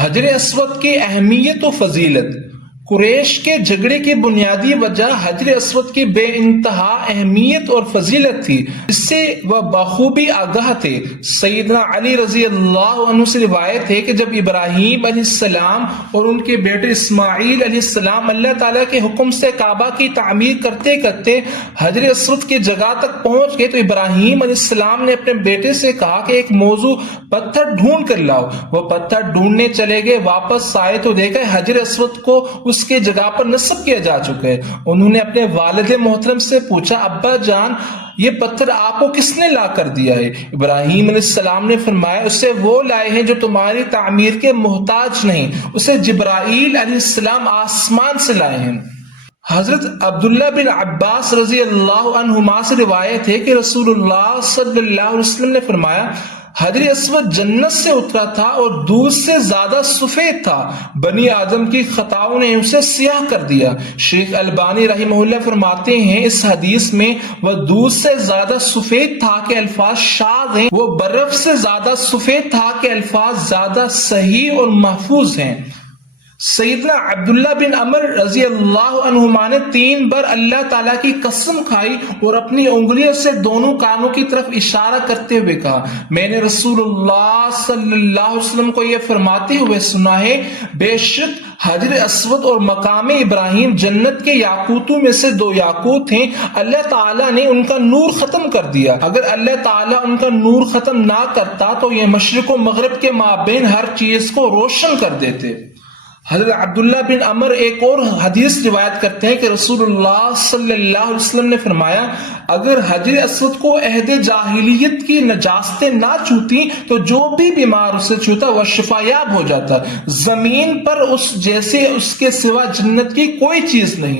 حجر اسود کی اہمیت و فضیلت۔ قریش کے جھگڑے کی بنیادی وجہ حجر اسود کی بے انتہا اہمیت اور فضیلت تھی، اس سے وہ بخوبی آگاہ تھے۔ سیدنا علی رضی اللہ عنہ سے روایت ہے کہ جب ابراہیم علیہ السلام اور ان کے بیٹے اسماعیل علیہ السلام اللہ تعالیٰ کے حکم سے کعبہ کی تعمیر کرتے کرتے حجر اسود کی جگہ تک پہنچ گئے تو ابراہیم علیہ السلام نے اپنے بیٹے سے کہا کہ ایک موزوں پتھر ڈھونڈ کر لاؤ۔ وہ پتھر ڈھونڈنے چلے گئے، واپس آئے تو دیکھا حجر اسود کو اس کے جگہ پر نصب کیا جا چکا ہے۔ انہوں نے اپنے والد محترم سے پوچھا، ابا جان یہ پتھر آپ کو کس نے لا کر دیا ہے؟ ابراہیم علیہ السلام نے فرمایا، اسے وہ لائے ہیں جو تمہاری تعمیر کے محتاج نہیں، اسے جبرائیل علیہ السلام آسمان سے لائے ہیں۔ حضرت عبداللہ بن عباس رضی اللہ عنہما سے روایت ہے کہ رسول اللہ صلی اللہ علیہ وسلم نے فرمایا، حجر اسود جنت سے اترا تھا اور دودھ سے زیادہ سفید تھا، بنی آدم کی خطاؤں نے اسے سیاہ کر دیا۔ شیخ البانی رحمہ اللہ فرماتے ہیں اس حدیث میں وہ دودھ سے زیادہ سفید تھا کہ الفاظ شاذ ہیں، وہ برف سے زیادہ سفید تھا کہ الفاظ زیادہ صحیح اور محفوظ ہیں۔ سیدنا عبداللہ بن عمر رضی اللہ عنہما نے 3 بار اللہ تعالیٰ کی قسم کھائی اور اپنی انگلیوں سے دونوں کانوں کی طرف اشارہ کرتے ہوئے کہا، میں نے رسول اللہ صلی اللہ علیہ وسلم کو یہ فرماتے ہوئے سنا ہے، بے شک حجر اسود اور مقام ابراہیم جنت کے یاقوتوں میں سے 2 یاقوت ہیں، اللہ تعالیٰ نے ان کا نور ختم کر دیا، اگر اللہ تعالیٰ ان کا نور ختم نہ کرتا تو یہ مشرق و مغرب کے مابین ہر چیز کو روشن کر دیتے۔ حضرت عبداللہ بن عمر ایک اور حدیث روایت کرتے ہیں کہ رسول اللہ صلی اللہ علیہ وسلم نے فرمایا، اگر حجر اسود کو عہد جاہلیت کی نجاستیں نہ چھوتی تو جو بھی بیمار اسے چھوتا وہ شفا یاب ہو جاتا۔ زمین پر اس جیسے اس کے سوا جنت کی کوئی چیز نہیں۔